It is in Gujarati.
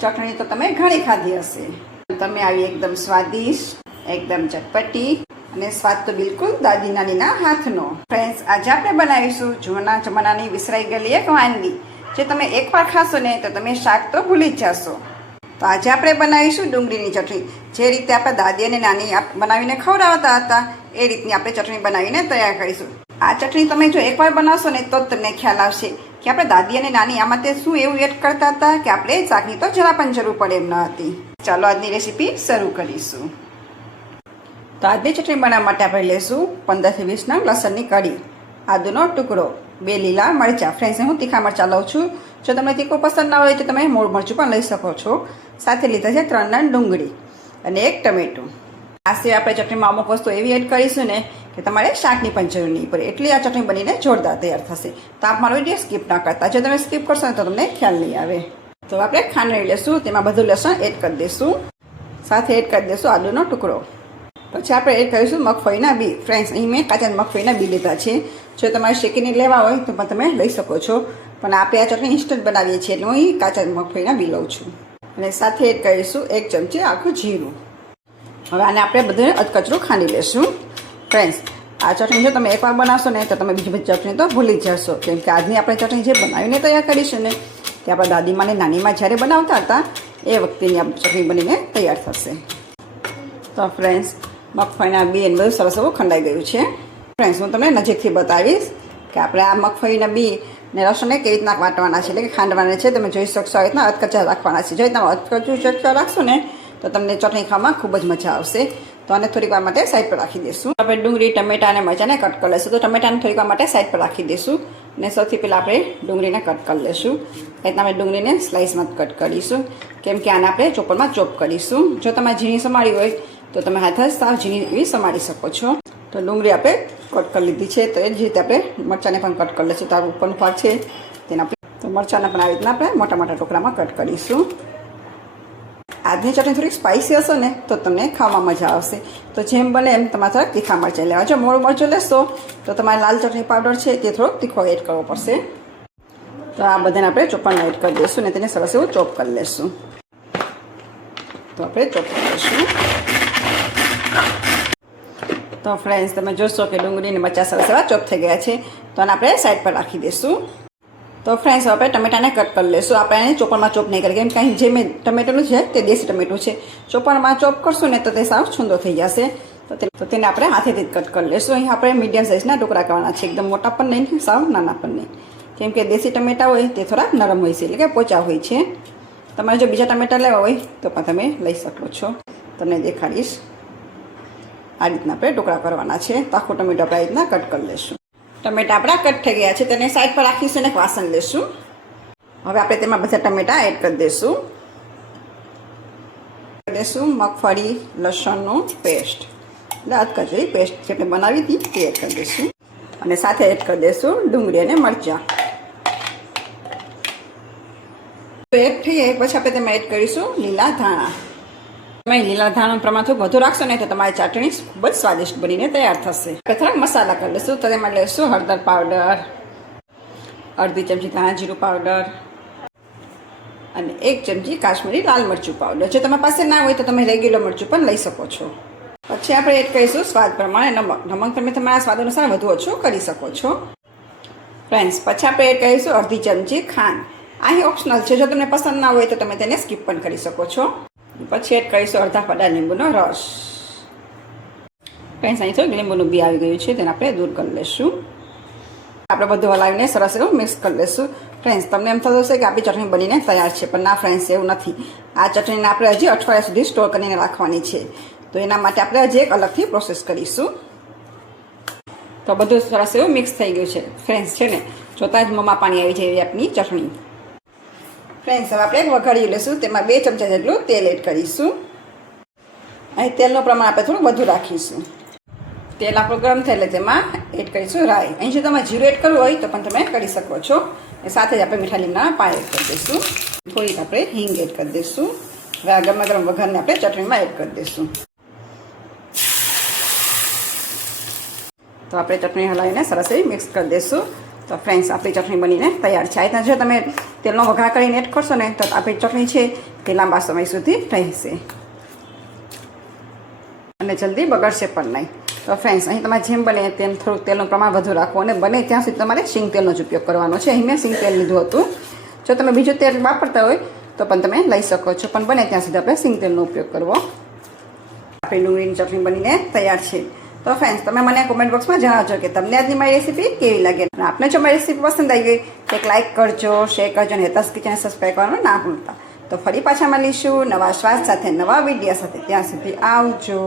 ચટણી તો તમે ઘણી ખાધી હશે. તમે આવી એકદમ સ્વાદિષ્ટ, એકદમ ચટપટી અને સ્વાદ તો બિલકુલ દાદી નાનીના હાથનો. ફ્રેન્ડ્સ, આજે આપણે બનાવીશું જૂના જમાનાની વિસરાઈ ગયેલી એક વાનગી, જે તમે એકવાર ખાશો ને તો તમે શાક તો ભૂલી જ જશો. તો આજે આપણે બનાવીશું ડુંગળીની ચટણી. જે રીતે આપણા દાદી અને નાની બનાવીને ખવડાવતા હતા એ રીતની આપણે ચટણી બનાવીને તૈયાર કરીશું. આ ચટણી તમે જો એકવાર બનાવશો ને તો જ તમને ખ્યાલ આવશે કે આપણે દાદી અને નાની આમાં તે શું એવું એડ કરતા હતા કે આપણે શાકની તો જરા પણ જરૂર પડે એમ ન હતી. ચાલો આજની રેસીપી શરૂ કરીશું. તો આજની ચટણી બનાવવા માટે આપણે લઈશું 15 થી 20 નંગ લસણની કળી, આદુનો ટુકડો, 2 લીલા મરચાં. ફ્રેન્ડ્સ, હું તીખા મરચાં લઉં છું. જો તમને તીખું પસંદ ના હોય તો તમે મોળ મરચું પણ લઈ શકો છો. સાથે લીધા છે 3 નંગ ડુંગળી અને 1 ટમેટું. આ સિવાય આપણે ચટણીમાં અમુક વસ્તુ એવી એડ કરીશું ને કે તમારે શાકની પણ જરૂર નહીં પડે, એટલી આ ચટણી બનીને જોરદાર તૈયાર થશે. તો આપ મારો વિડીયો સ્કીપ ના કરતા. જો તમે સ્કીપ કરશો ને તો તમને ખ્યાલ નહીં આવે. તો આપણે ખાંડણી લેશું, તેમાં બધું લસણ એડ કરી દઈશું. સાથે એડ કરી દઈશું આદુનો ટુકડો. પછી આપણે એડ કરીશું મગફળીના બી. ફ્રેન્ડ્સ, અહીં મેં કાચા મગફળીના બી લીધા છે. જો તમારે શેકીને લેવા હોય તો પણ તમે લઈ શકો છો, પણ આપણે આ ચટણી ઇન્સ્ટન્ટ બનાવીએ છીએ એટલે હું અહીં કાચા મગફળીના બી લઉં છું. અને સાથે એડ કરીશું 1 ચમચી આખું જીરું. હવે આને આપણે બધું અધકચરું ખાંડી લેશું. ફ્રેન્ડ્સ, આ ચટણી જો તમે એકવાર બનાવશો ને તો તમે બીજી બધી ચટણી તો ભૂલી જ જશો, કેમ કે આજની આપણે ચટણી જે બનાવીને તૈયાર કરીશું ને તે આપણા દાદીમાં ને નાનીમાં જ્યારે બનાવતા હતા એ વખતેની આ ચટણી બનીને તૈયાર થશે. તો ફ્રેન્ડ્સ, મગફળીના બી એને બધું સરસ એવું ખંડાઈ ગયું છે. ફ્રેન્ડ્સ, હું તમને નજીકથી બતાવીશ કે આપણે આ મગફળીના બી ને લસણને કેવી રીતના વાટવાના છે, એટલે કે ખાંડવાના છે. તમે જોઈ શકશો આ રીતના અધકચરા રાખવાના છે. જો રીતના અધકચરું ચટચા રાખશો ને તો તમને ચટણી ખાવામાં ખૂબ જ મજા આવશે. તો આને થોડીક વાર માટે સાઈડ પર રાખી દઈશું. આપણે ડુંગળી, ટમેટા અને મરચાંને કટ કરી લઈશું. તો ટમેટાને થોડીક વાર માટે સાઈડ પર રાખી દઈશું. અને સૌથી પહેલાં આપણે ડુંગળીને કટ કરી લઈશું. રીતના આપણે ડુંગળીને સ્લાઇસમાં કટ કરીશું, કેમ કે આને આપણે ચોપરમાં ચોપ કરીશું. જો તમારે ઝીણી સમારી હોય તો તમે હાથે સાવ ઝીણી એવી સમારી શકો છો. તો ડુંગળી આપણે કટ કરી લીધી છે. તો એ જ રીતે આપણે મરચાંને પણ કટ કરી લઈશું. તો આ ઉપરનો ભાગ છે તેને આપણે તો મરચાંને પણ આવી રીતના આપણે મોટા મોટા ટુકડામાં કટ કરીશું. આજની ચટણી થોડીક સ્પાઇસી હશે ને તો તમને ખાવામાં મજા આવશે. તો જેમ બને એમ તમારે થોડાક તીખા મરચાં લેવા. જો મોળું મરચું લેશો તો તમારે લાલ ચટણી પાવડર છે તે થોડોક તીખો એડ કરવો પડશે. તો આ બધાને આપણે ચોપરમાં એડ કરી દઈશું ને તેને સરસ એવું ચોપ કરી લઈશું. તો આપણે ચોપ કરી લઈશું. તો ફ્રેન્ડ્સ, તમે જોશો કે ડુંગળી અને મરચાં સરસ એવા ચોપ થઈ ગયા છે. તો આને આપણે સાઈડ પર રાખી દઈશું. તો ફ્રેન્ડ્સ, આપણે ટમેટાને કટ કરી લઈશું. આપણે એને ચોપરમાં ચોપ નહીં કરીએ, કેમ કે જે મેં ટમેટું છે તે દેશી ટમેટું છે. ચોપરમાં ચોપ કરશું ને તો તે સાવ છૂંદો થઈ જશે. તો તેને આપણે હાથેથી જ કટ કરી લઈશું. અહીં આપણે મીડિયમ સાઇઝના ટુકડા કરવાના છે, એકદમ મોટા પણ નહીં, સાવ નાના પણ નહીં. કેમ કે દેશી ટમેટા હોય તે થોડા નરમ હોય છે, એટલે કે પોચા હોય છે. તમારે જો બીજા ટમેટા લેવા હોય તો પણ તમે લઈ શકો છો. તમને દેખાડીશ. આ રીતના આપણે ટુકડા કરવાના છે. તો આખું ટમેટું આપણે આ રીતના કટ કરી લઈશું. ટમેટા આપણા કટ થઈ ગયા છે, તેને સાઈડ પર રાખીશું અને વાસણ લેશું. હવે આપણે તેમાં બધા ટમેટા એડ કરી દઈશું. મગફળી લસણનું પેસ્ટ, એટલે અધકચરી પેસ્ટ જે આપણે બનાવી હતી તે એડ કરી દઈશું. અને સાથે એડ કરી દઈશું ડુંગળી અને મરચાં. એડ થઈ જાય પછી આપણે તેમાં એડ કરીશું લીલા ધાણા. તમે લીલા ધાણાનું પ્રમાણ થોડું વધુ રાખશો ને તો તમારી ચટણી ખૂબ જ સ્વાદિષ્ટ બનીને તૈયાર થશે. આપણે થોડાક મસાલા કરી લઈશું. તો તેમાં લઈશું હળદર પાવડર, અડધી ચમચી ધાણા જીરું પાવડર અને 1 ચમચી કાશ્મીરી લાલ મરચું પાવડર. જો તમારી પાસે ના હોય તો તમે રેગ્યુલર મરચું પણ લઈ શકો છો. પછી આપણે એડ કરીશું સ્વાદ પ્રમાણે નમક. નમક તમે તમારા સ્વાદ અનુસાર વધુ ઓછું કરી શકો છો. ફ્રેન્ડ્સ, પછી આપણે એડ કરીશું અડધી ચમચી ખાંડ. અહીં ઓપ્શનલ છે, જો તમને પસંદ ના હોય તો તમે તેને સ્કીપ પણ કરી શકો છો. પછી એડ કરીશું અડધા ફડા લીંબુનો રસ. ફ્રેન્ડ્સ, અહીં થોડું લીંબુનું બી આવી ગયું છે, તેને આપણે દૂર કરી લઈશું. આપણે બધું હલાવીને સરસ એવું મિક્સ કરી લઈશું. ફ્રેન્ડ્સ, તમને એમ થતું હશે કે આપણી ચટણી બનીને તૈયાર છે, પણ ના ફ્રેન્ડ્સ, એવું નથી. આ ચટણીને આપણે હજી અઠવાડિયા સુધી સ્ટોર કરીને રાખવાની છે. તો એના માટે આપણે હજી એક અલગથી પ્રોસેસ કરીશું. તો બધું સરસ એવું મિક્સ થઈ ગયું છે. ફ્રેન્ડ્સ, છે ને જોતાં જ મોંમાં પાણી આવી જાય એવી આપણી ચટણી. ફ્રેન્ડ્સ, હવે આપણે વઘારી લઈશું. તેમાં 2 ચમચા જેટલું તેલ એડ કરીશું. અહીં તેલનું પ્રમાણ આપણે થોડું વધુ રાખીશું. તેલ આપણું ગરમ થાય એટલે તેમાં એડ કરીશું રાઈ. અહીં જો તમારે જીરું એડ કરવું હોય તો પણ તમે કરી શકો છો. અને સાથે જ આપણે મીઠા લીમડાના પાન એડ કરી દઈશું. થોડીક આપણે હિંગ એડ કરી દઈશું. હવે આ ગરમા ગરમ વઘારને આપણે ચટણીમાં એડ કરી દઈશું. તો આપણે ચટણી હલાવીને સરસ એવી મિક્સ કરી દઈશું. તો ફ્રેન્ડ્સ આપણી ચટણી બનીને તૈયાર છે. આ રીતના જો તમે તેલનો વઘાર કરીને એડ કરશો ને તો આપણી ચટણી છે તે લાંબા સમય સુધી રહેશે અને જલ્દી બગડશે પણ નહીં. તો ફ્રેન્ડ્સ અહીં તમારે જેમ બને તેમ થોડુંક તેલનું પ્રમાણ વધુ રાખો અને બને ત્યાં સુધી તમારે સિંગ તેલનો જ ઉપયોગ કરવાનો છે. અહીં મેં સિંગ તેલ લીધું હતું. જો તમે બીજું તેલ વાપરતા હોય તો પણ તમે લઈ શકો છો, પણ બને ત્યાં સુધી આપણે સિંગ તેલનો ઉપયોગ કરવો. આપણી ડુંગળીની ચટણી બનીને તૈયાર છે. તો ફ્રેન્ડ્સ તમે મને કોમેન્ટ બોક્સમાં જણાવજો કે તમને આજની મારી રેસીપી કેવી લાગે. અને આપને જો મારી રેસીપી પસંદ આવી ગઈ તો એક લાઇક કરજો, શેર કરજો અને હેતાસ કિચન સબસ્ક્રાઈબ કરવાનું ના ભૂલતા. તો ફરી પાછા મળીશું નવા સ્વાદ સાથે, નવા વિડીયો સાથે. ત્યાં સુધી આવજો.